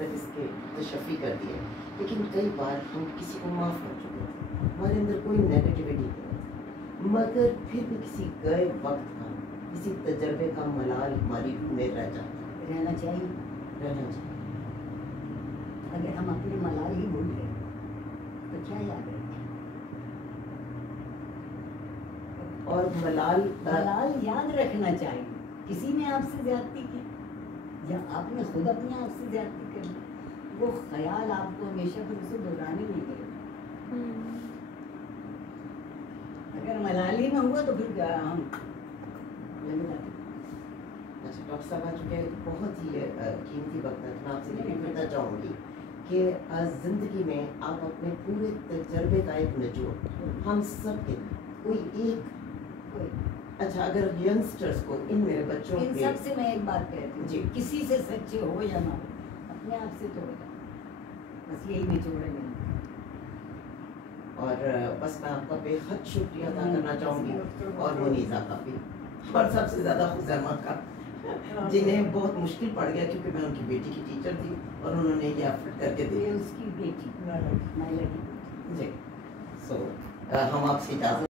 تک اس کے تشفی کر دی ہے، لیکن کئی بار ہم کسی کو معاف کر چکے ہیں، ہمارے اندر کوئی نیگیٹیوٹی نہیں، مگر پھر بھی کسی گئے وقت کا، کسی تجربے کا ملال ہماری روح میں رہ جاتا ہے۔ رہنا چاہیے، رہنا چاہیے۔ اگر ہم اپنے ملال ہی بھول گئے تو کیا یاد رکھیں؟ اور ملال یاد رکھنا چاہیے۔ کسی نے آپ سے زیادتی کی یا آپ نے خود اپنے آپ سے زیادتی کر لی، وہ خیال آپ کو ہمیشہ پھر اسے دہرانے نہیں کرے گا۔ اگر ملال ہی میں ہوا تو پھر ہم اچھا ڈاکٹر صاحب آ چکے بہت ہی قیمتی وقت ہے، میں آپ سے یہ پوچھنا چاہوں گی کہ زندگی میں آپ اپنے پورے تجربے کا ایک نچوڑ ہم سب کے کوئی ایک اچھا اگر ینگسٹرس کو ان میرے بچوں ان کے سب سے میں ایک بات کہتی ہوں، جی کسی سے سچے ہو یا نہ ہو، اپنے آپ سے تو ہو جائے، بس یہی نچوڑ ہے میرا۔ اور بس میں آپ کا بے حد شکریہ ادا کرنا چاہوں گی، اور منیزہ کا بھی، اور سب سے زیادہ خزیمہ کا، جنہیں بہت مشکل پڑ گیا کیونکہ میں ان کی بیٹی کی ٹیچر تھی اور انہوں نے یہ ایفرٹ کر کے دی اس کی بیٹی جی۔ سو ہم آپ سے اجازت